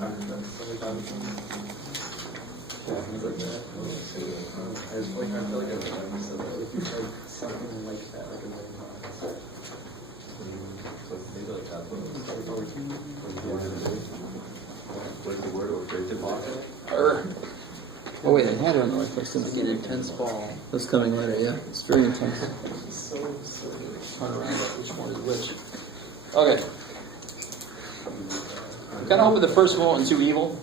Something like that, like a million miles. What's the word? Oh wait, I had it on the right place. It's like an intense fall. That's coming later, yeah. It's very intense. So silly. Trying to round up which one is which. Okay. I'm kind of hoping the first one wasn't too evil.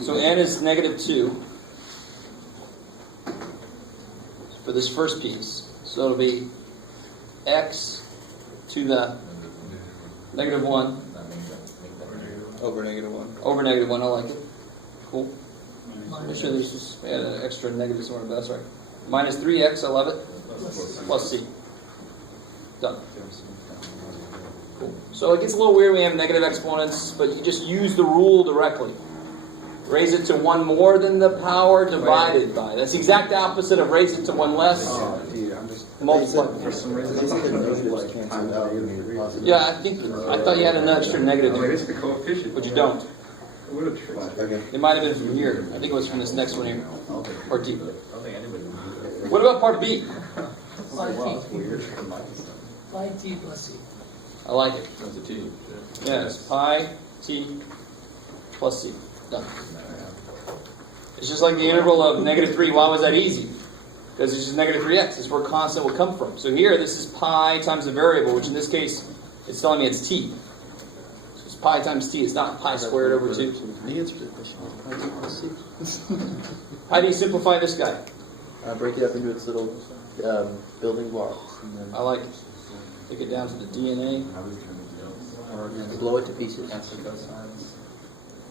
So n is -2 for this first piece. So it'll be x to the -1 Over -1. over -1. I like it. Cool. Make sure there's just add an extra negative somewhere, but that's right. Minus 3x, I love it. Plus c. Done. Cool. So it gets a little weird when we have negative exponents, but you just use the rule directly. Raise it to 1 more than the power divided by. That's the exact opposite of raise it to 1 less. Oh, dude, I'm just Multiply. for some reason. Yeah, I thought you had an extra negative Oh, there, it's the coefficient. but you don't. What a trick. Okay. It might have been from here. I think it was from this next one here. Part D. I don't think anybody knows. What about part B? 5t plus c. I like it. That's a T. Yeah, it's pi t plus c. Done. It's just like the integral of -3. Why was that easy? Because it's just -3x. It's where constant will come from. So here, this is pi times the variable, which in this case, it's telling me it's t. So it's pi times t. It's not pi squared over 2. The answer to the question is pi t plus c. How do you simplify this guy? Break it up into its little building blocks and then I like it. Take it down to the DNA. blow it to pieces.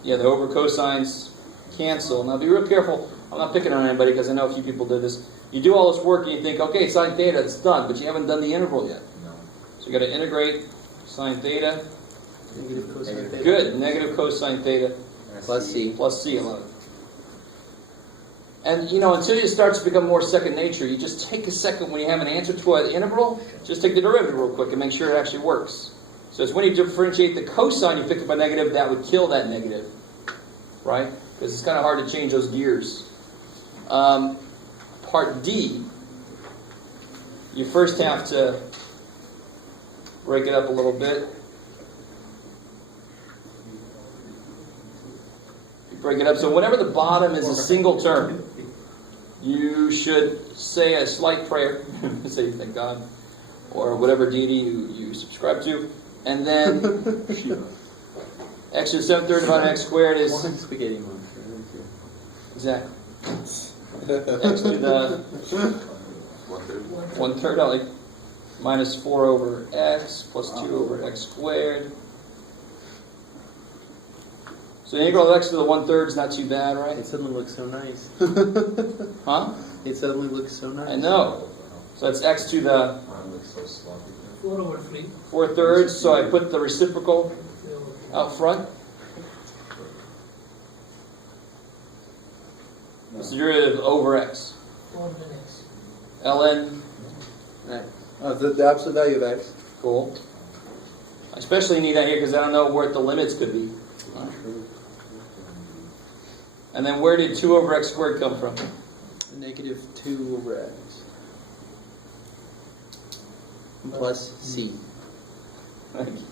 Yeah, the over cosines cancel. Now be real careful. I'm not picking on anybody because I know a few people did this. You do all this work and you think, okay, sine theta, it's done, but you haven't done the integral yet. So you got to integrate sine theta. Negative cosine theta. Good, negative cosine theta Plus c. plus c, I love it. And, until it starts to become more second nature, you just take a second when you have an answer to an integral, just take the derivative real quick and make sure it actually works. So it's when you differentiate the cosine, you pick up a negative, that would kill that negative, right? Because it's kind of hard to change those gears. Part D, you first have to break it up a little bit. You break it up, so whenever the bottom is a single term, you should say a slight prayer, say thank God, or whatever deity you subscribe to, and then x to the 7/3 divided by x squared is One spaghetti monster. exactly x to the 1/3 only minus 4 over x plus 2 over x squared. So the integral of x to the 1/3 is not too bad, right? It suddenly looks so nice. Huh? It suddenly looks so nice. I know. So it's x to the 4 over 3. 4/3. So I put the reciprocal out front. It's the derivative over x. 4 minutes. ln, The absolute value of x. cool. I especially need that here because I don't know what the limits could be. And then where did 2 over x squared come from? Negative 2 over x. Plus c. Thank you.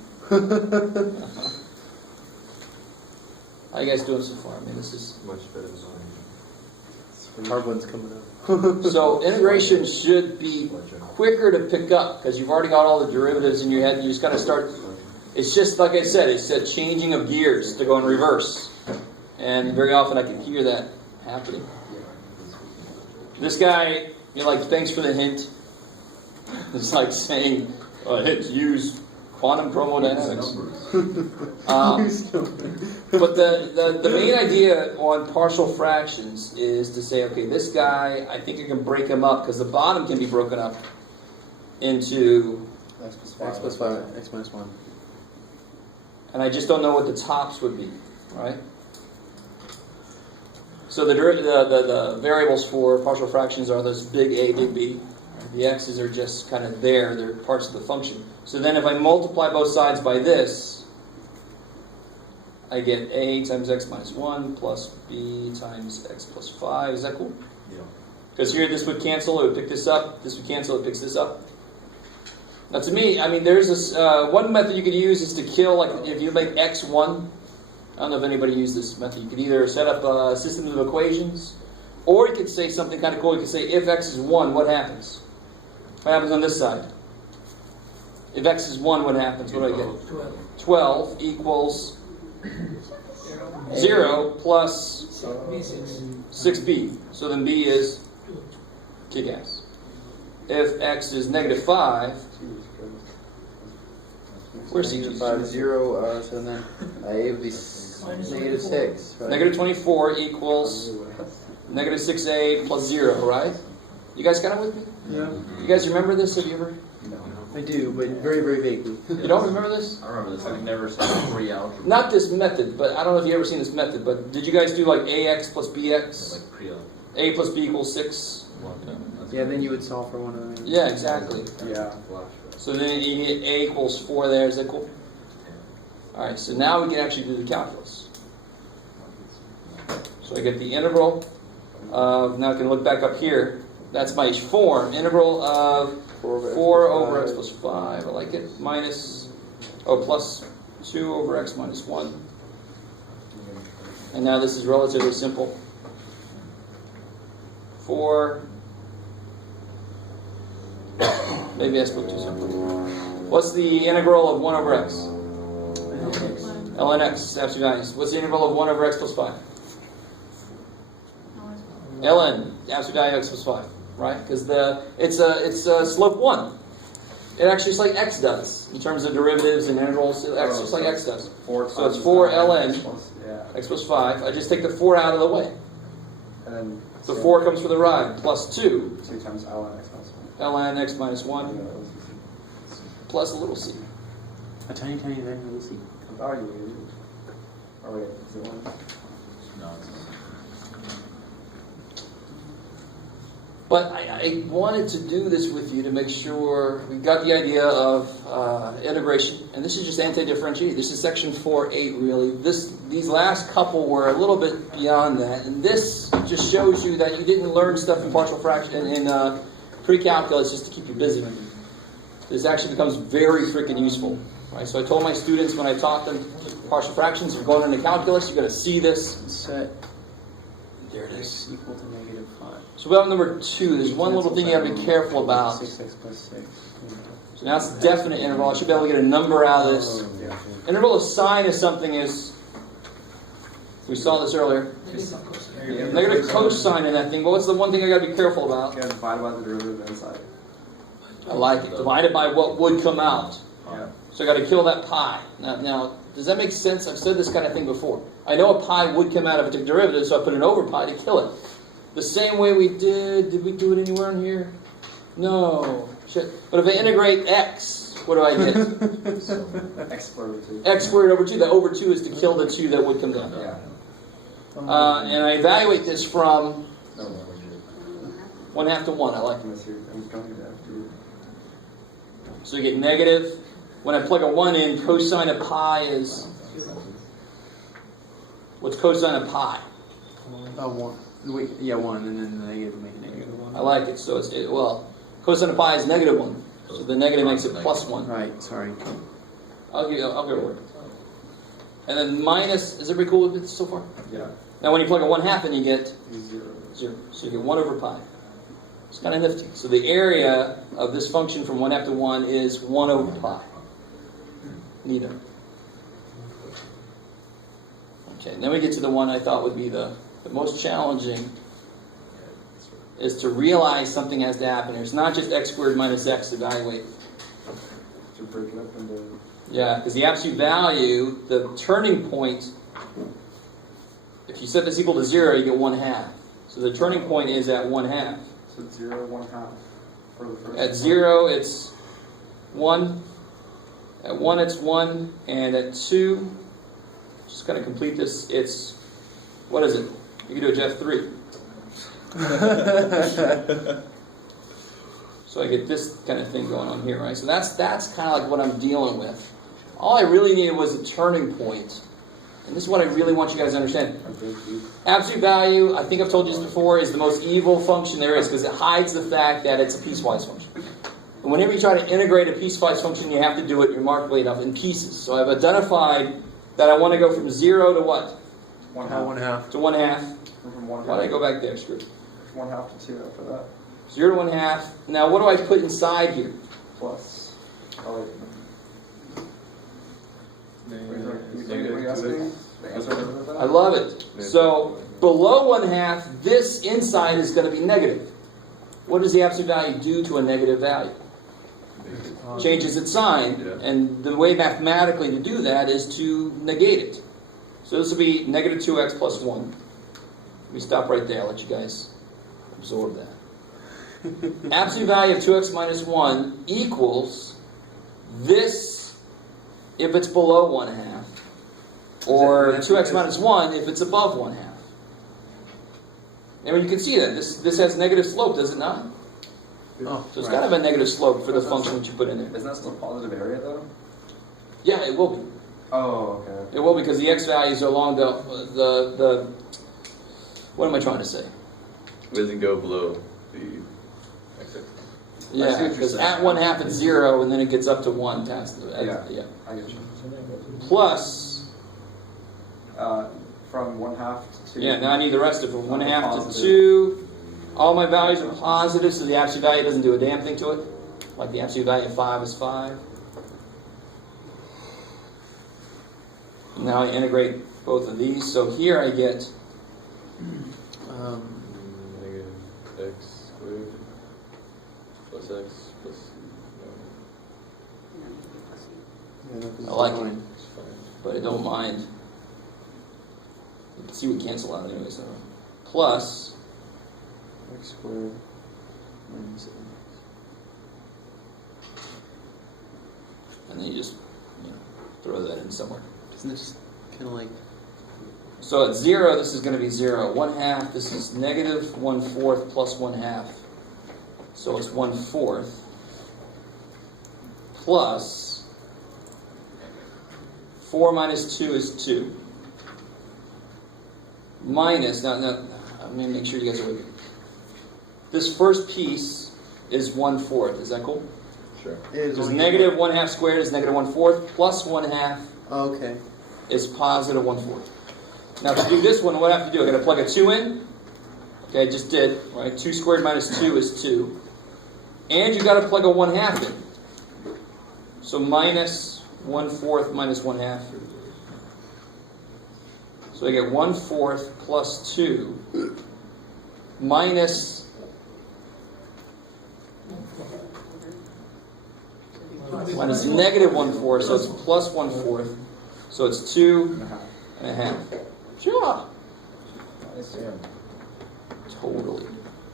How you guys doing so far? I mean, this is... Much better than Hard one's coming up. So integration should be quicker to pick up because you've already got all the derivatives in your head. You just got to start. It's just like I said. It's a changing of gears to go in reverse, and very often I can hear that happening. This guy, you're like, thanks for the hint. It's like saying, hint, use quantum chromodynamics. But the main idea on partial fractions is to say, okay, this guy, I think I can break him up because the bottom can be broken up into, X plus X plus 5, x minus 1. and I just don't know what the tops would be, right? So the variables for partial fractions are those big A, big B. The x's are just kind of there. They're parts of the function. So then if I multiply both sides by this, I get a times x minus 1 plus b times x plus 5. Is that cool? Yeah. Because here this would cancel, it would pick this up. This would cancel, it picks this up. Now to me, I mean, there's this, one method you could use is to kill, like if you make x 1, I don't know if anybody used this method. You could either set up a system of equations, or you could say something kind of cool. You could say if x is 1, what happens? What happens on this side? If x is 1, what happens? What do I get? 12. 12 equals 0 plus B6. 6b. So then b is kick-ass. If x is negative 5, where's c? Negative 5, 0, so then a would be negative 6, right? Negative 24 equals negative 6a plus 0, right? You guys got it with me? Yeah. You guys remember this? Have you ever? I do, but very, very vaguely. You don't remember this? I remember this. I've never seen free algebra. Not this method, but I don't know if you ever seen this method, but did you guys do like ax plus bx? Like pre-algebra. A plus b equals 6? Yeah, then you would solve for one of them. Yeah, exactly. Yeah. So then you get a equals 4 there. Is that cool? Alright, so now we can actually do the calculus. So I get the integral of, now I can look back up here. That's my form. Integral of 4 over x plus 5. I like it. Minus, plus 2 over x minus 1. And now this is relatively simple. 4. Maybe I spoke too simply. What's the integral of 1 over x? ln x, absolute values. What's the integral of 1 over x plus 5? ln, absolute value of x plus 5. Right? Because it's a slope 1. It actually is like x does in terms of derivatives and integrals. X just like x does. So it's 4 ln x plus 5. I just take the 4 out of the way. And then The 4 comes for the ride, plus 2 2 times ln x minus 1. ln x minus 1 plus a little c. A tiny, tiny, tiny little c. Evaluated. Oh wait, is it 1? No. But I wanted to do this with you to make sure we got the idea of integration. And this is just anti-differentiated. This is section 4.8 really. These last couple were a little bit beyond that. And this just shows you that you didn't learn stuff in partial fraction in pre-calculus just to keep you busy. This actually becomes very freaking useful. Right? So I told my students when I taught them partial fractions, if you're going into calculus, you're going to see this. Set There it is. equal to negative 5. So we have number 2. There's one little thing you have to be careful about. 6x plus 6. So now it's a definite interval. I should be able to get a number out of this. Interval of sine is something we saw this earlier. Negative cosine in that thing. But what's the one thing I got to be careful about? You gotta divide by the derivative inside. I like it. Divided by what would come out. Yeah. So I got to kill that pi. Now, does that make sense? I've said this kind of thing before. I know a pi would come out of a derivative, so I put an over pi to kill it. The same way we did we do it anywhere in here? No. Shit. But if I integrate x, what do I get? X squared over 2. X squared over 2. The over 2 is to kill the 2 that would come down. Yeah. And I evaluate this from No, 1/2 to 1. I like it. unless I'm going to have to. So you get negative. When I plug a 1 in, cosine of pi is... What's cosine of pi? 1. Wait, yeah, 1, and then the negative make it negative 1. I like it. So cosine of pi is negative 1. So the negative makes it plus 1. Right, sorry. I'll give it a word. And then minus, is everybody cool with it so far? Yeah. Now when you plug a 1/2 in, you get 0. 0. So you get 1 over pi. It's kind of nifty. So the area of this function from 1/2 to 1 is 1 over pi. Neato. Okay, and then we get to the one I thought would be the most challenging, is to realize something has to happen here. It's not just x squared minus x to evaluate. To break it up into. Yeah, because the absolute value, the turning point, if you set this equal to 0, you get 1/2. So the turning point is at 1/2. So 0, 1/2 for the first. At 0, it's 1. At 1, it's 1. And at 2, just going to complete this, it's, what is it? You can do a Jeff 3. So I get this kind of thing going on here, right? So that's kind of like what I'm dealing with. All I really needed was a turning point. and this is what I really want you guys to understand. Absolute value, I think I've told you this before, is the most evil function there is because it hides the fact that it's a piecewise function. And whenever you try to integrate a piecewise function, you have to do it remarkably enough in pieces. So I've identified that I want to go from 0 to what? 1/2. To 1/2. From 1/2. Why did I go back there? Screw it. 1/2 to 2 after that. 0 to 1/2. Now what do I put inside here? Plus. Oh, wait. I love it. So below 1/2, this inside is going to be negative. What does the absolute value do to a negative value? Changes its sign, and the way mathematically to do that is to negate it. So this will be negative 2x plus 1. Let me stop right there. I'll let you guys absorb that. Absolute value of 2x minus 1 equals this if it's below 1/2, or 2x minus 1 if it's above 1/2. I mean, you can see that. This has negative slope, does it not? Oh, So it's kind of a negative slope for the function that you put in there. Isn't that still positive area though? Yeah, it will be. Oh, okay. It will because the x values are along the what am I trying to say? It doesn't go below the x-axis. Yeah, because at 1/2 it's 0, and then it gets up to 1 times the Yeah. yeah. I get you. Plus, From 1/2 to 2. yeah, now I need the rest of it. 1/2 to Positive. 2. All my values are positive, so the absolute value doesn't do a damn thing to it. Like the absolute value of 5 is 5. Now I integrate both of these. So here I get Negative x squared plus x plus I like it, it's fine. but I don't mind. Let's see, we cancel out anyway. So plus X squared minus and then you just throw that in somewhere. Isn't it just kind of like... So at 0, this is going to be 0. 1/2, this is negative 1/4 plus 1/2. So it's 1/4 plus 4 minus 2 is 2. Minus, now I'm going to make sure you guys are with me. This first piece is 1/4. Is that cool? Sure. Because negative 1/2 squared is negative 1/4 plus 1/2 Okay. is positive 1/4. Now to do this one, what do I have to do? I got to plug a 2 in. Okay, I just did. Right? 2 squared minus 2 is 2. And you got to plug a 1/2 in. So minus 1/4 minus 1/2. So I get 1/4 plus 2 minus negative 1/4, so it's plus 1/4. So it's 2.5. Sure. Totally.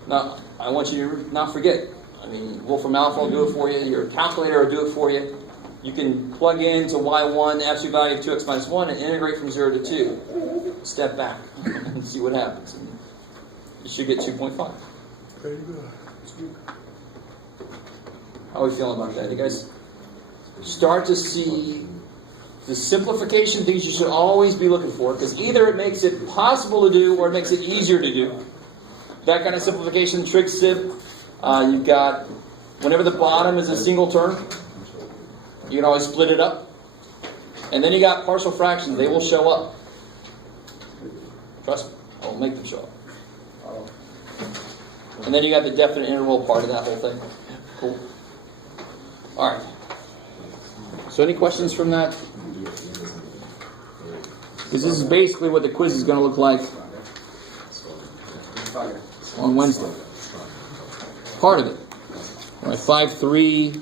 Now, I want you to not forget. I mean, Wolfram Alpha will do it for you. Your calculator will do it for you. You can plug into y1, absolute value of 2x minus 1, and integrate from 0 to 2. Step back and see what happens. And you should get 2.5. How are we feeling about that? You guys start to see the simplification things you should always be looking for, because either it makes it possible to do or it makes it easier to do. That kind of simplification, trig sib, you've got, whenever the bottom is a single term, you can always split it up. And then you got partial fractions, they will show up. Trust me, I'll make them show up. And then you got the definite interval part of that whole thing. Cool. Alright. So any questions from that? Because this is basically what the quiz is going to look like on Wednesday. Part of it. All right, 5-3.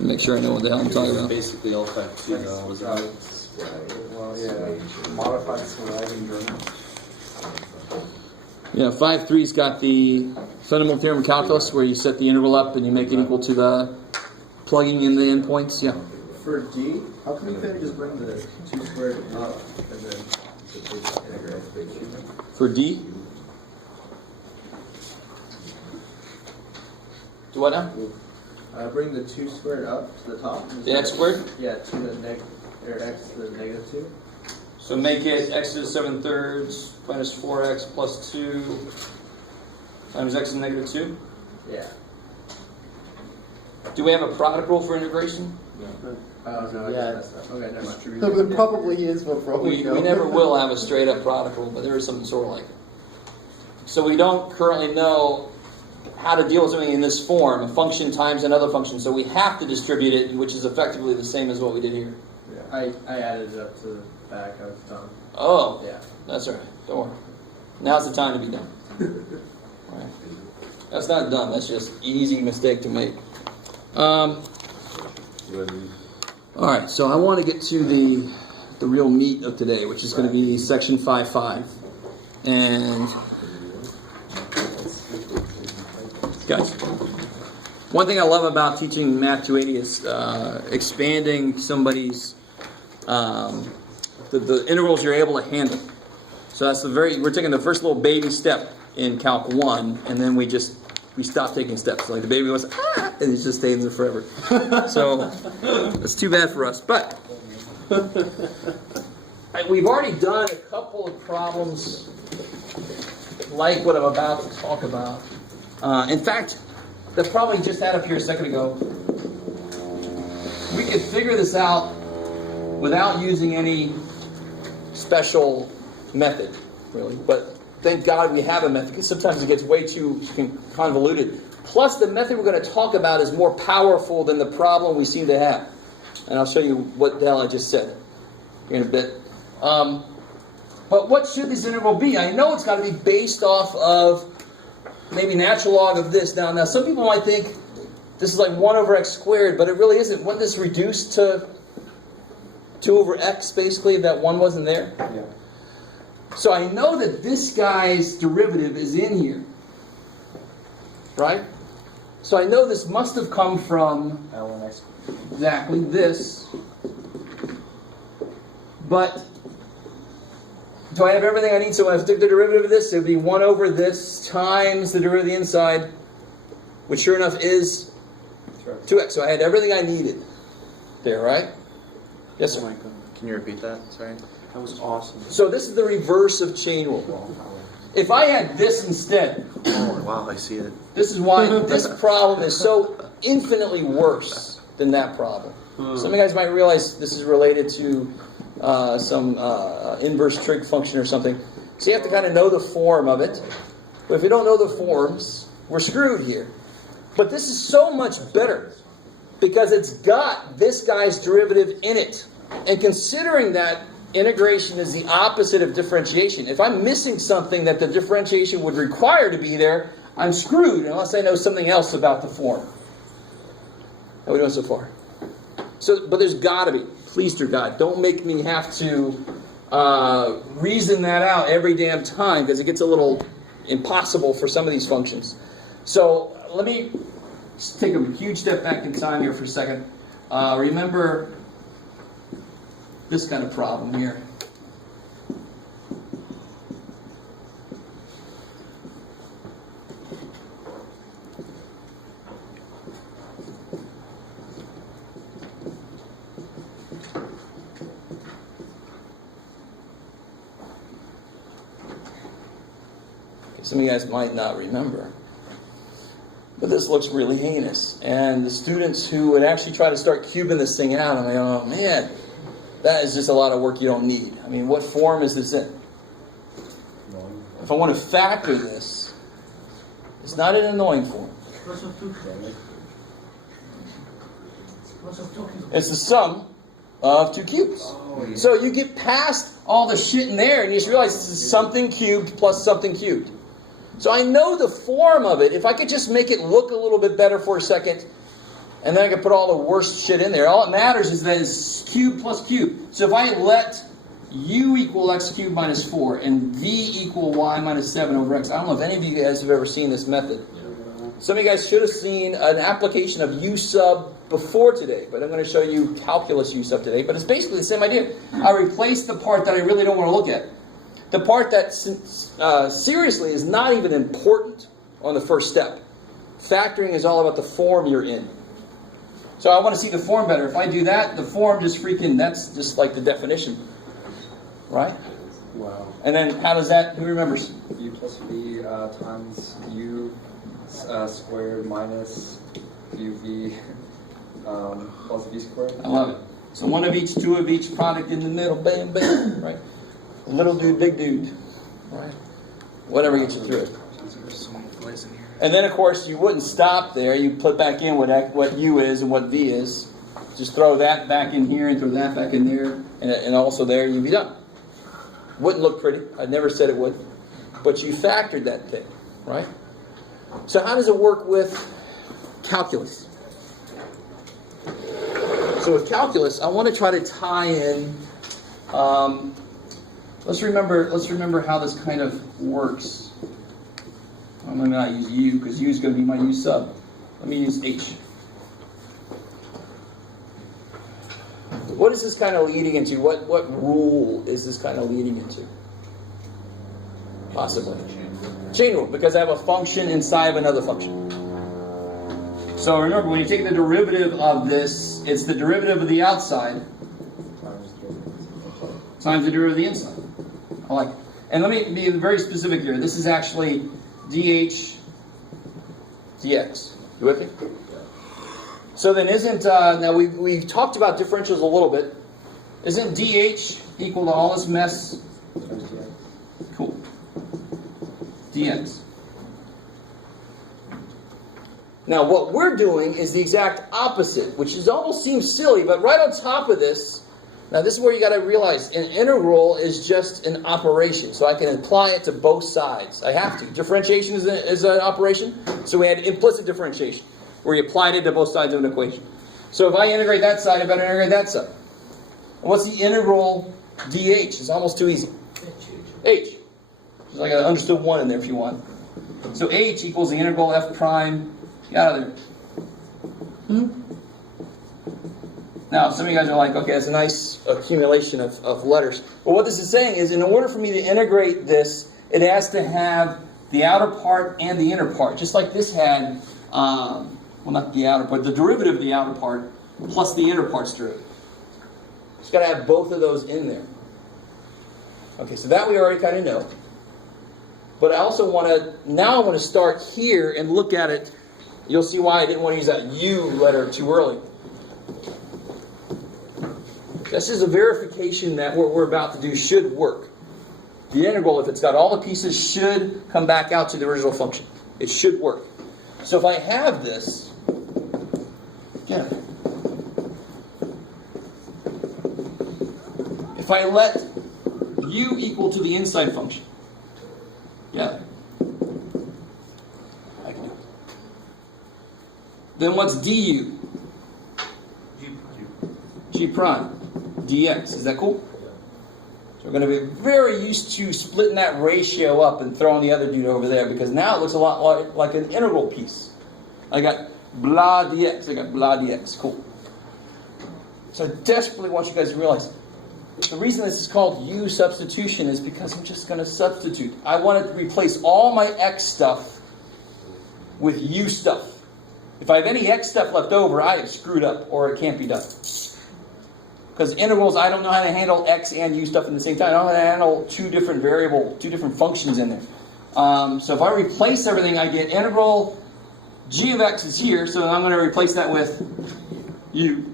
Make sure I know what the hell I'm talking about. Basically all facts. Well, yeah. Modified swag in German. Yeah, 5-3's got the fundamental theorem of calculus, where you set the interval up and you make it equal to the plugging in the endpoints. Yeah. For D, how come you couldn't just bring the 2 squared up and then integrate? For D. Do what now? Bring the 2 squared up to the top. The x squared? Yeah, to the x to the negative 2. So make it x to the 7/3 minus 4x plus 2 times x to the negative 2. Yeah. Do we have a product rule for integration? Oh, no, I Yeah. just messed up. Okay, never mind. There probably is, but probably We never will have a straight up product rule, but there is something sort of like it. So we don't currently know how to deal with something in this form, a function times another function, so we have to distribute it, which is effectively the same as what we did here. I added it up to the back. I was done. Oh, Yeah. that's all right. Don't worry. Now's the time to be done. All right. That's not done. That's just easy mistake to make. All right. So I want to get to the real meat of today, which is going to be section 5.5, and guys, one thing I love about teaching Math 280 is expanding somebody's the intervals you're able to handle. So that's we're taking the first little baby step in Calc 1, and then we stop taking steps. Like the baby goes, ah, and it just stays there forever. So that's too bad for us. But we've already done a couple of problems like what I'm about to talk about. In fact, the problem we just had up here a second ago, we could figure this out without using any special method, really. But thank God we have a method, because sometimes it gets way too convoluted. Plus, the method we're going to talk about is more powerful than the problem we seem to have. And I'll show you what the hell I just said here in a bit. But what should this interval be? I know it's got to be based off of maybe natural log of this. Now, some people might think this is like 1 over x squared, but it really isn't. Wouldn't this reduce to 2 over x, basically, if that 1 wasn't there? Yeah. So I know that this guy's derivative is in here. Right? So I know this must have come from L1x. exactly this. But do I have everything I need? So when I take the derivative of this, it would be 1 over this times the derivative of the inside, which sure enough is 2x. So I had everything I needed there, right? Yes, Oh sir. my God. Can you repeat that? Sorry. That was awesome. So this is the reverse of chain rule. If I had this instead, Oh, wow, I see it. this is why this problem is so infinitely worse than that problem. Some of you guys might realize this is related to some inverse trig function or something. So you have to kind of know the form of it. But if you don't know the forms, we're screwed here. But this is so much better because it's got this guy's derivative in it. And considering that integration is the opposite of differentiation, if I'm missing something that the differentiation would require to be there, I'm screwed unless I know something else about the form. How are we doing so far? So, but there's got to be. Please, dear God, don't make me have to reason that out every damn time, because it gets a little impossible for some of these functions. So let me just take a huge step back in time here for a second. Remember this kind of problem here. Some of you guys might not remember, but this looks really heinous. And the students who would actually try to start cubing this thing out, I'm like, oh man, that is just a lot of work you don't need. I mean, what form is this in? If I want to factor this, it's not an annoying form. Plus of 2. Plus of 2. It's the sum of 2 cubes. So you get past all the shit in there and you just realize this is something cubed plus something cubed. So I know the form of it. If I could just make it look a little bit better for a second, and then I could put all the worst shit in there. All that matters is that it's cube plus cube. So if I let u equal x cubed minus 4 and v equal y minus 7 over x, I don't know if any of you guys have ever seen this method. Some of you guys should have seen an application of u sub before today, but I'm going to show you calculus u sub today. But it's basically the same idea. I replace the part that I really don't want to look at. The part that seriously is not even important on the first step. Factoring is all about the form you're in. So I want to see the form better. If I do that, the form just that's just like the definition. right? Wow. And then how does that, who remembers? U plus V times U squared minus UV plus V squared. I love it. So one of each, two of each, product in the middle, bam, bam, right? Little dude, big dude, right? Whatever gets you through it. There's so many plays in here. And then, of course, you wouldn't stop there. You put back in what U is and what V is. Just throw that back in here and throw that back in there, and also there, you'd be done. Wouldn't look pretty. I never said it would. But you factored that thing, right? So how does it work with calculus? So with calculus, I want to try to tie in. Let's remember how this kind of works. I'm going to not use U because U is going to be my U sub. Let me use H. What is this kind of leading into? What rule is this kind of leading into? Possibly. Chain rule, because I have a function inside of another function. So remember, when you take the derivative of this, it's the derivative of the outside times the derivative of the inside. I like it. And let me be very specific here. This is actually dH dx. You with me? So then isn't, now we've talked about differentials a little bit. Isn't dH equal to all this mess? Cool. dx. Now what we're doing is the exact opposite, which is almost seems silly, but right on top of this, now this is where you got to realize an integral is just an operation, so I can apply it to both sides. I have to. Differentiation is an operation, so we had implicit differentiation, where you applied it to both sides of an equation. So if I integrate that side, I better integrate that side. And what's the integral dh? It's almost too easy. H. There's like an understood one in there if you want. So h equals the integral f prime. Get out of there. Now, some of you guys are like, okay, that's a nice accumulation of letters. But what this is saying is, in order for me to integrate this, it has to have the outer part and the inner part. Just like this had, well, not the outer part, the derivative of the outer part plus the inner part's derivative. It's got to have both of those in there. Okay, so that we already kind of know. But I also want to, now I want to start here and look at it. You'll see why I didn't want to use that U letter too early. This is a verification that what we're about to do should work. The integral, if it's got all the pieces, should come back out to the original function. It should work. So if I have this, yeah. If I let U equal to the inside function, yeah, I can do it. Then what's du? G prime. dx. Is that cool? So we're going to be very used to splitting that ratio up and throwing the other dude over there, because now it looks a lot like an integral piece. I got blah dx. I got blah dx. Cool. So I desperately want you guys to realize the reason this is called U substitution is because I'm just going to substitute. I want to replace all my x stuff with U stuff. If I have any x stuff left over, I have screwed up, or it can't be done. Because integrals, I don't know how to handle x and u stuff in the same time. I don't know how to handle two different functions in there. So if I replace everything, I get integral g of x is here, so I'm going to replace that with u.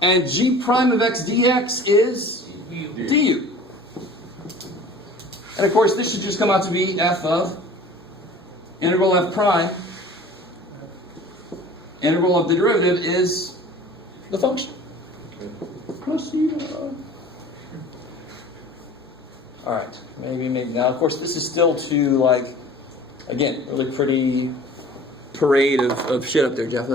And g prime of x dx is du. And of course, this should just come out to be f of integral f prime. Integral of the derivative is the function. Alright, maybe. Now, of course, this is still too, like, again, really pretty parade of shit up there, Jeff.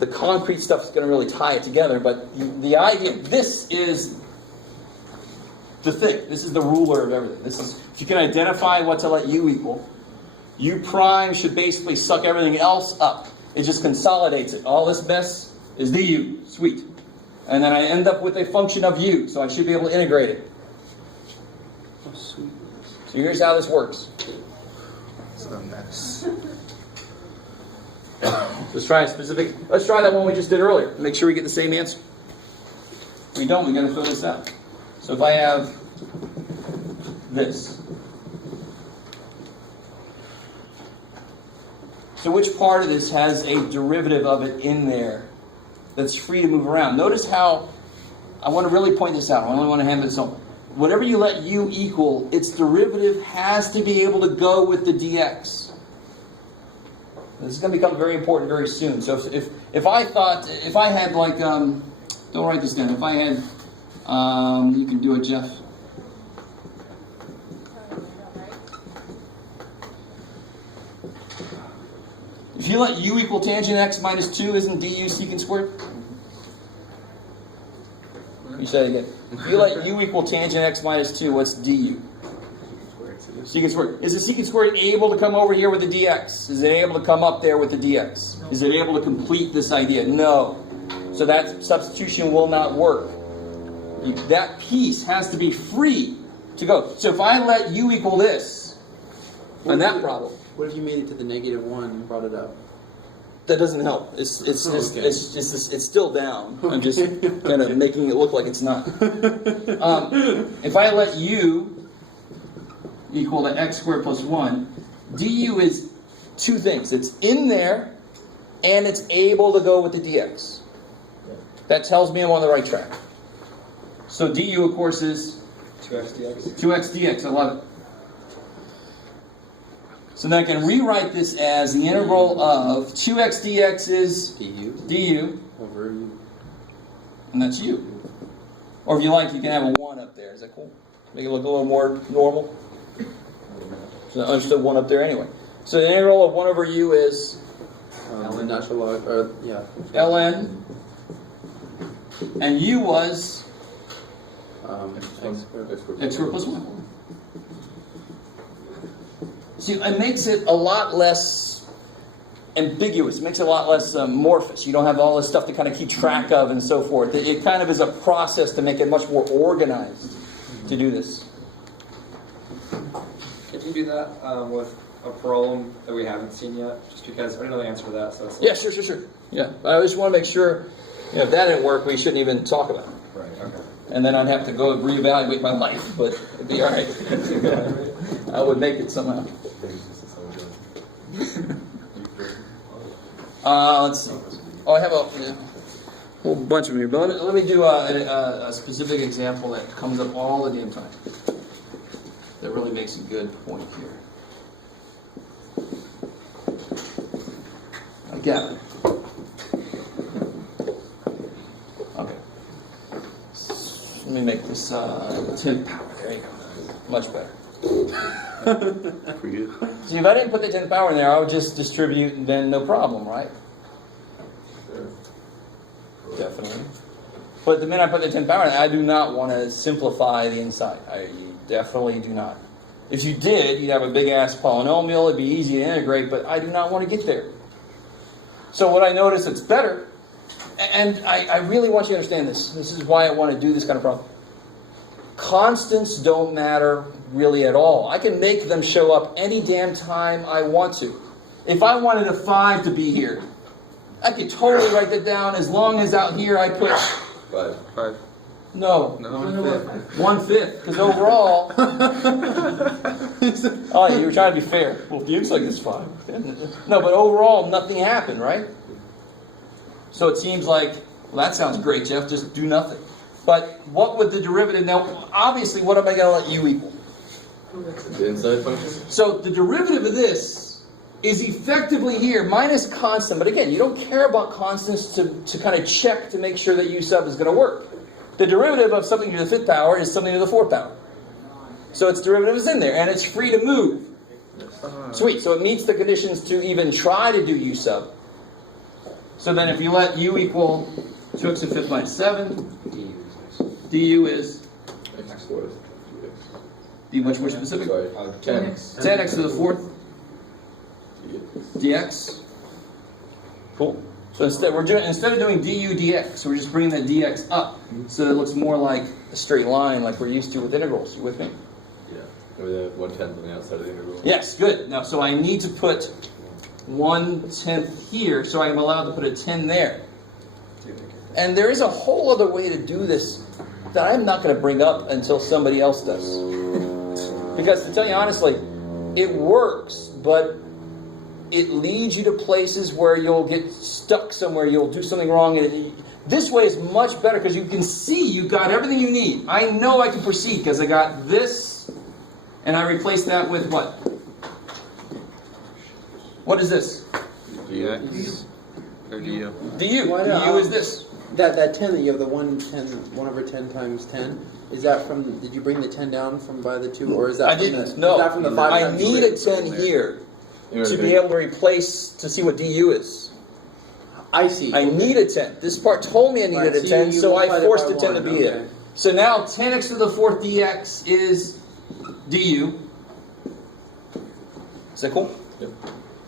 The concrete stuff is going to really tie it together, but the idea, this is the thing. This is the ruler of everything. This is, if you can identify what to let u equal, u prime should basically suck everything else up. It just consolidates it. All this mess is du. Sweet. And then I end up with a function of u, so I should be able to integrate it. Oh, sweet. So here's how this works. It's a mess. Let's try that one we just did earlier. Make sure we get the same answer. If we don't, we got to fill this out. So if I have this. So which part of this has a derivative of it in there that's free to move around? Notice how, I want to really point this out. I only want to hammer this home. Whatever you let u equal, its derivative has to be able to go with the dx. This is going to become very important very soon. So if I had like, don't write this down. If I had, you can do it, Jeff. If you let u equal tangent x minus 2, isn't du secant squared? You say it again. If you let u equal tangent x minus 2, what's du? Secant squared. Is the secant squared able to come over here with the dx? Is it able to come up there with the dx? Is it able to complete this idea? No. So that substitution will not work. That piece has to be free to go. So if I let u equal this, on that problem, What if you made it to the -1 and brought it up? that doesn't help. It's still down. I'm just kind of making it look like it's not. If I let u equal to x squared plus 1, du is two things. It's in there, and it's able to go with the dx. That tells me I'm on the right track. So du, of course, is 2x dx. 2x dx. I love it. So now I can rewrite this as the integral of 2x dx is du, Over u. and that's u. Or if you like, you can have a 1 up there. Is that cool? Make it look a little more normal. So I understood 1 up there anyway. So the integral of 1 over u is The natural log, or, yeah. ln, and u was x squared plus 1. See, it makes it a lot less ambiguous. It makes it a lot less amorphous. You don't have all this stuff to kind of keep track of and so forth. It kind of is a process to make it much more organized to do this. Can you do that with a problem that we haven't seen yet? Just because I don't know the answer to that. So it's Yeah, sure. Yeah, I just want to make sure, if that didn't work, we shouldn't even talk about it. Right, okay. And then I'd have to go reevaluate my life, but it'd be all right. I would make it somehow. Let's see. Oh, I have a whole bunch of them here, but let me do a specific example that comes up all the damn time. That really makes a good point here. Again. Okay. Let me make this 10 power. There you go. Much better. Pretty good. See, if I didn't put the 10th power in there, I would just distribute and then no problem, right? Definitely. But the minute I put the 10th power in there, I do not want to simplify the inside. I definitely do not. If you did, you'd have a big-ass polynomial. It'd be easy to integrate, but I do not want to get there. So what I notice that's better, and I really want you to understand this. This is why I want to do this kind of problem. Constants don't matter really at all. I can make them show up any damn time I want to. If I wanted a 5 to be here, I could totally write that down as long as out here I put... 5. No. No, 1/5. Because overall... Oh, you were trying to be fair. Well, it looks like it's 5. No, but overall, nothing happened, right? So it seems like, well, that sounds great, Jeff. Just do nothing. But what would the derivative... Now, obviously, what am I going to let u equal? The inside function? So the derivative of this is effectively here, minus constant. But again, you don't care about constants to kind of check to make sure that u sub is going to work. The derivative of something to the 5th power is something to the 4th power. So its derivative is in there, and it's free to move. Sweet. So it meets the conditions to even try to do u sub. So then if you let u equal 2x to the 5th minus 7, du is... X squared. Be much more specific. Sorry, 10x. 10x to the 4th dx. Cool. So instead of doing du dx, we're just bringing that dx up so that it looks more like a straight line like we're used to with integrals. You with me? Yeah. With a 1/10 on the outside of the integral. Yes, good. Now, so I need to put 1/10 here, so I'm allowed to put a 10 there. And there is a whole other way to do this that I'm not going to bring up until somebody else does. Because to tell you honestly, it works, but it leads you to places where you'll get stuck somewhere, you'll do something wrong. And this way is much better because you can see you got everything you need. I know I can proceed because I got this, and I replaced that with what? What is this? dx or du. du. Why du not? is this. That 10 that you have, the 1 over 10 times 10, is that from, did you bring the 10 down from by the 2, or is that I from didn't. the, No. is that from the 5 I times need 3? a 10 here You to already be did. able to replace, to see what du is. I see. I need a 10. This part told me I needed Right, a so 10, you so I multiplied it forced by the 10 to 1, be okay. it. So now 10x to the 4th dx is du. Is that cool? Yep.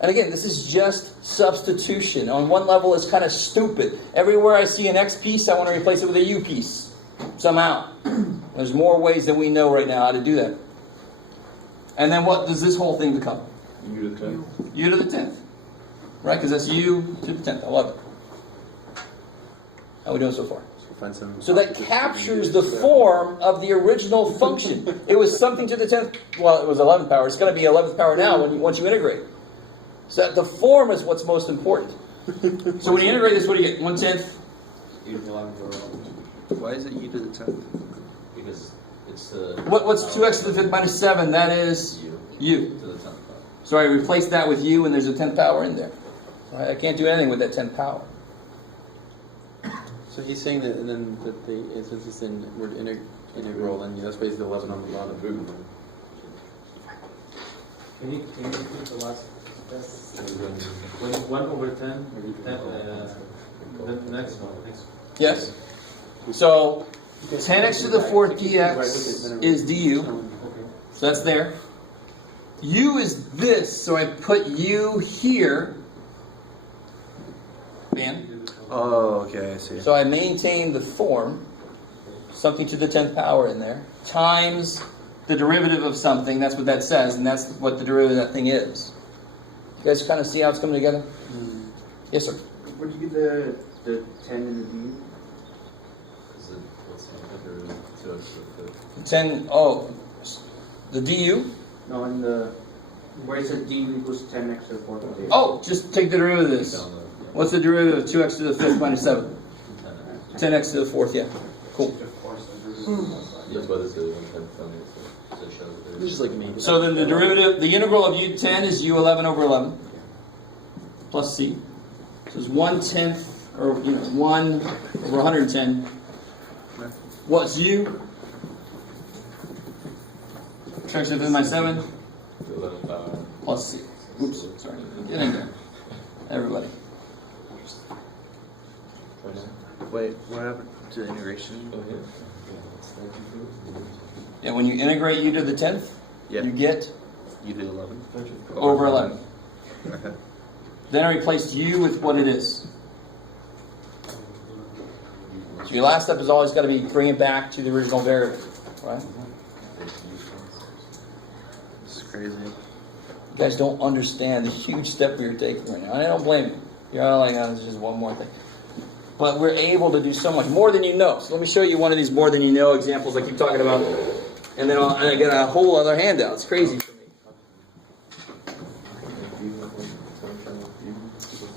And again, this is just substitution. On one level, it's kind of stupid. Everywhere I see an x piece, I want to replace it with a u piece. Somehow. There's more ways than we know right now how to do that. And then what does this whole thing become? U to the 10th. U to the 10th. Right? Because that's u to the 10th. I love it. How are we doing so far? Find some So that captures the form of the original function. It was something to the 10th. Well, it was 11th power. It's going to be 11th power now once you integrate. So that the form is what's most important. So when you integrate this, what do you get? 1/10. Why is it u to the 10th? Because it's What's 2x to the 5th minus 7? That is u. to the 10th power. So I replace that with u, and there's a 10th power in there. Right? I can't do anything with that 10th power. So he's saying that, and then that the since it's in word integral, then that's basically 11 on the bottom. Can you repeat the last step? 1 over 10, the next one. Yes? So 10x to the 4th dx is du. So that's there. U is this, so I put u here. Man. Oh, okay, I see. So I maintain the form, something to the 10th power in there, times the derivative of something, that's what that says, and that's what the derivative of that thing is. You guys kind of see how it's coming together? Yes, sir. Where do you get the 10 and the d? Is it, what's the derivative of 2x to the 5th? 10, oh, the du? No, in the where it says d equals 10x to the 4th. Oh, just take the derivative of this. What's the derivative of 2x to the 5th minus 7? 10x to the 4th, yeah. Cool. That's why this is 1/10 family, so it shows that It's just like me. So then the derivative, the integral of u10 is u11 over 11 plus c. So it's 1/10, or 1 over 110. What's u? 2x to the 5th minus 7 The 11th power. plus c. Oops, sorry. Get in there. Everybody. Wait, what happened to integration? Oh, yeah. Yeah, when you integrate u to the 10th, Yeah. you get U to the 11. over 11. Okay. Then I replaced u with what it is. So your last step is always got to be bring it back to the original variable, right? This is crazy. You guys don't understand the huge step we are taking right now. And I don't blame you. You're all like, oh, this is just one more thing. But we're able to do so much more than you know. So let me show you one of these more than you know examples I keep talking about. And then I get a whole other handout. It's crazy for me.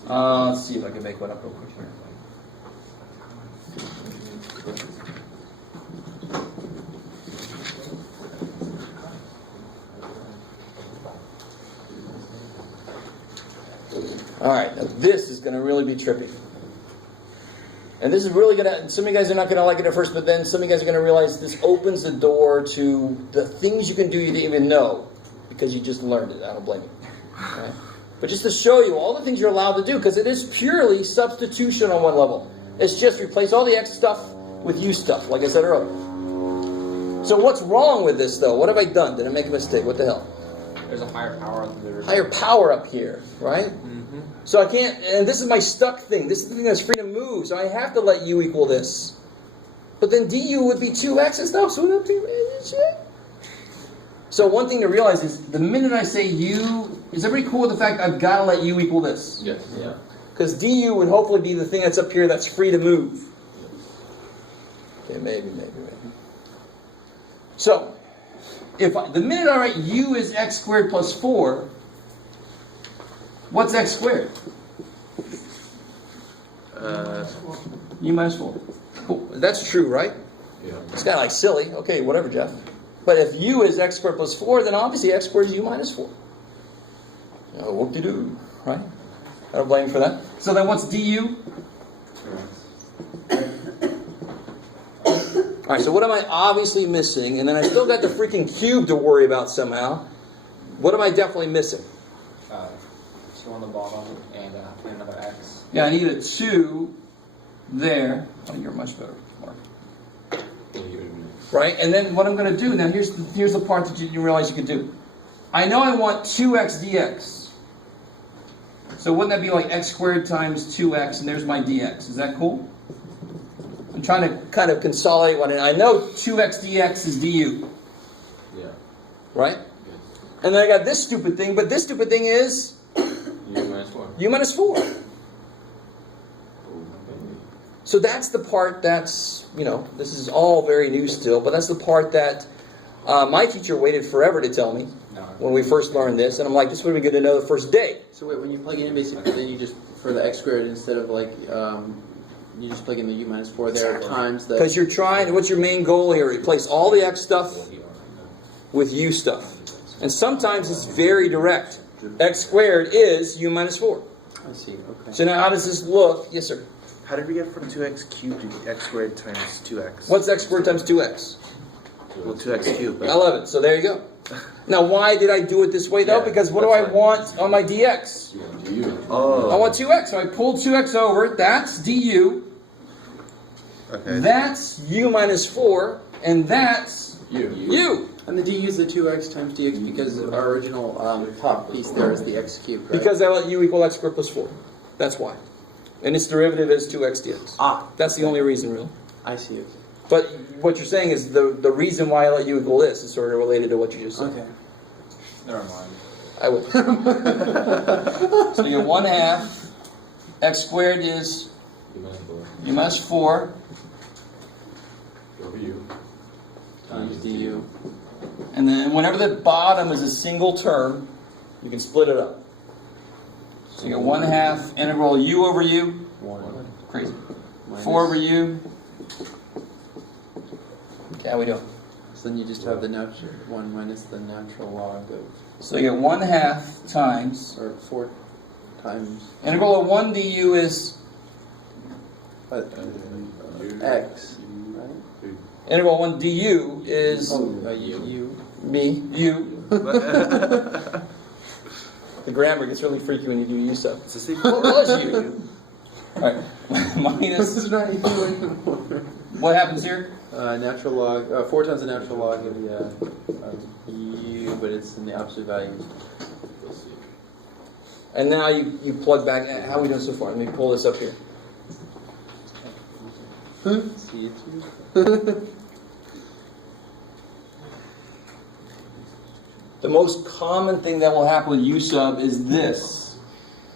Let's see if I can make one up real quick here. All right, now this is going to really be trippy. And this is really going to, some of you guys are not going to like it at first, but then some of you guys are going to realize this opens the door to the things you can do you didn't even know because you just learned it. I don't blame you. Okay? But just to show you all the things you're allowed to do, because it is purely substitution on one level. It's just replace all the X stuff with U stuff, like I said earlier. So what's wrong with this, though? What have I done? Did I make a mistake? What the hell? There's a higher power than there is. Higher power up here, right? So I can't, and this is my stuck thing. This is the thing that's free to move, so I have to let U equal this. But then du would be 2x and stuff, so it would be So one thing to realize is, the minute I say u, is everybody cool with the fact I've got to let u equal this? Yes. Yeah. Because du would hopefully be the thing that's up here that's free to move. Okay, maybe. So, the minute I write u is x squared plus 4, what's x squared? U minus 4. Cool. That's true, right? Yeah. It's kind of like silly. Okay, whatever, Jeff. But if u is x squared plus 4, then obviously x squared is u minus 4. Whoop-de-doo, right? I don't blame you for that. So then what's du? Alright, so what am I obviously missing? And then I still got the freaking cube to worry about somehow. What am I definitely missing? 2 on the bottom and another x. Yeah, I need a 2 there. Oh, you're much better, Mark. Right? And then what I'm going to do, now here's the part that you didn't realize you could do. I know I want 2x dx. So wouldn't that be like x squared times 2x, and there's my dx. Is that cool? I'm trying to kind of consolidate one. And I know 2x dx is du. Yeah. Right? And then I got this stupid thing, but this stupid thing is U minus 4. u minus 4. So that's the part that's, this is all very new still, but that's the part that my teacher waited forever to tell me when we first learned this. And I'm like, this would have been good to know the first day. So wait, when you plug it in, basically, then you just, for the x squared, instead of like, you just plug in the u minus 4 there times the... Because you're trying, what's your main goal here? Replace all the x stuff with u stuff. And sometimes it's very direct. X squared is u minus 4. I see, okay. So now how does this look? Yes, sir. How did we get from 2x cubed to x squared times 2x? What's x squared times 2x? Well, 2x cubed. I love it. So there you go. Now, why did I do it this way, though? Yeah, Because what do I want on my dx? Oh. I want 2x. So I pulled 2x over. That's du. Okay. That's u minus 4. And that's u. And the du is the 2x times dx because our original top piece there is the x cubed, right? Because I let u equal x squared plus 4. That's why. And its derivative is 2x dx. Ah, That's the only reason, really. I see, okay. But what you're saying is the reason why I let u equal this is sort of related to what you just said. Okay. Never mind. I will. So you get 1/2. X squared is U minus 4. u minus 4. Over U. Times du. And then whenever the bottom is a single term, you can split it up. So you get 1/2 integral u over u. 1. Crazy. Minus. 4 over u. Okay, how we doing? So then you just have the natural 1 minus the natural log of, So you get 1/2 times or 4 times integral of 1 du is x, right? integral of 1 du is u. me, you. The grammar gets really freaky when you do u stuff. It's the same. What was you? Alright. Minus. This is not even anymore. What happens here? Natural log, 4 times the natural log of u, but it's in the absolute values. And now you plug back. How are we doing so far? Let me pull this up here. See, it's The most common thing that will happen with u sub is this.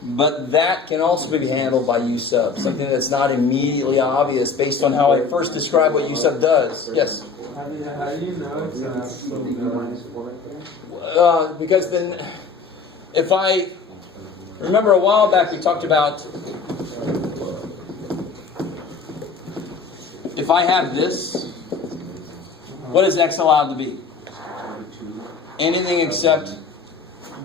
But that can also be handled by u sub. Something that's not immediately obvious based on how I first described what u sub does. Yes? How do you know it's minus 4? Because then, if I remember a while back, we talked about if I have this, what is x allowed to be? Anything except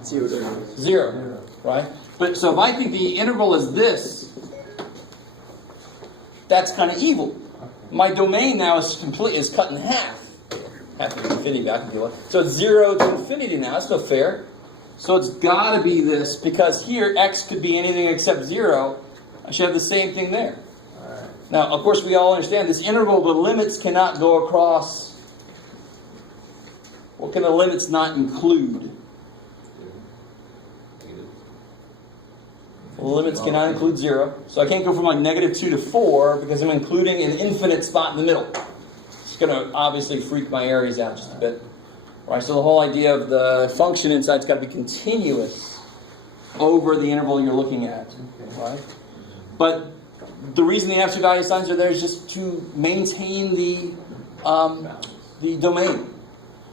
0, right? But so if I think the integral is this, that's kind of evil. My domain now is cut in half. Half to infinity back if you like. So it's 0 to infinity now. That's not fair. So it's got to be this because here x could be anything except 0. I should have the same thing there. Now, of course, we all understand this integral. The limits cannot go across. What can the limits not include? The limits cannot include 0. So I can't go from like -2 to 4 because I'm including an infinite spot in the middle. It's going to obviously freak my areas out just a bit. Right, so the whole idea of the function inside's got to be continuous over the interval you're looking at. Right? But the reason the absolute value signs are there is just to maintain the domain.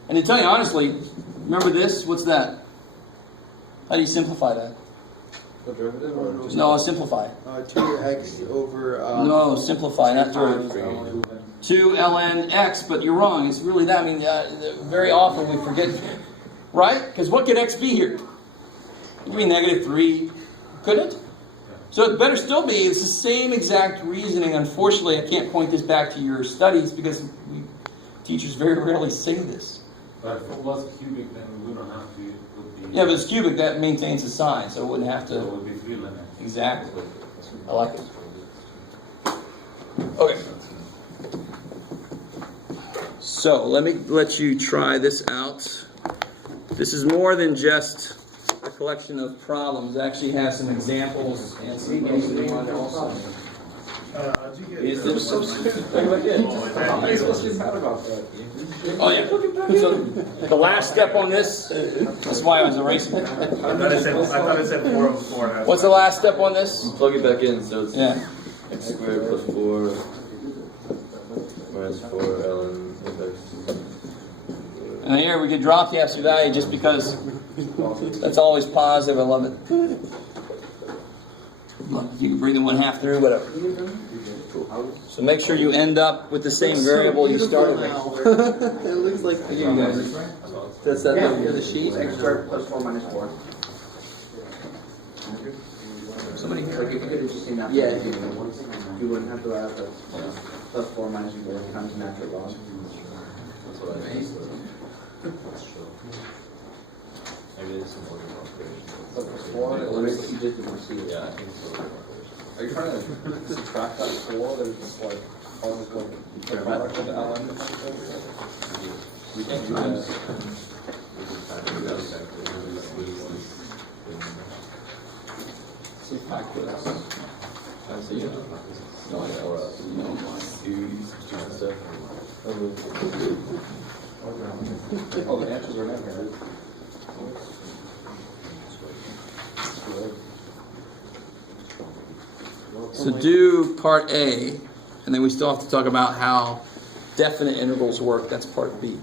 And to tell you honestly, remember this? What's that? How do you simplify that? The derivative or just No, simplify. 2x over... No, simplify, not derivative. 2 ln x, but you're wrong. It's really that. I mean, very often we forget, right? Because what could x be here? It could be -3, could it? So it better still be, it's the same exact reasoning. Unfortunately, I can't point this back to your studies because teachers very rarely say this. But if it was cubic, then we wouldn't have to. It would be, Yeah, but it's cubic, that maintains the sign, so it wouldn't have so it to. would be 3 limit. Exactly. I like it. Okay. So let me let you try this out. This is more than just a collection of problems. It actually has some examples and some also. Is this so stupid? How are you supposed to be mad about that? Oh yeah. So the last step on this. That's why I was erasing it. I thought it said 4 before. What's the last step on this? You plug it back in, so it's Yeah. x squared plus 4 minus 4 ln x. And here we could drop the absolute value just because that's always positive. I love it. You can bring the 1/2 through, whatever. So make sure you end up with the same variable you started with. It looks like you guys. That's that the sheet? X squared plus 4 minus 4. Somebody. Like if you could have just seen that. Yeah. You wouldn't have to have the plus 4 minus 4 times natural log. That's what I mean. Maybe there's some order of operations. So plus 4, Or maybe you just didn't see it. Yeah, I think so. are you trying to subtract that 4 that is just like almost like the product of the ln? We can do that. We can factor that exactly. See calculus. I see. No, do you substitute stuff? Oh, the answers are in here. So do part A, and then we still have to talk about how definite integrals work. That's part B.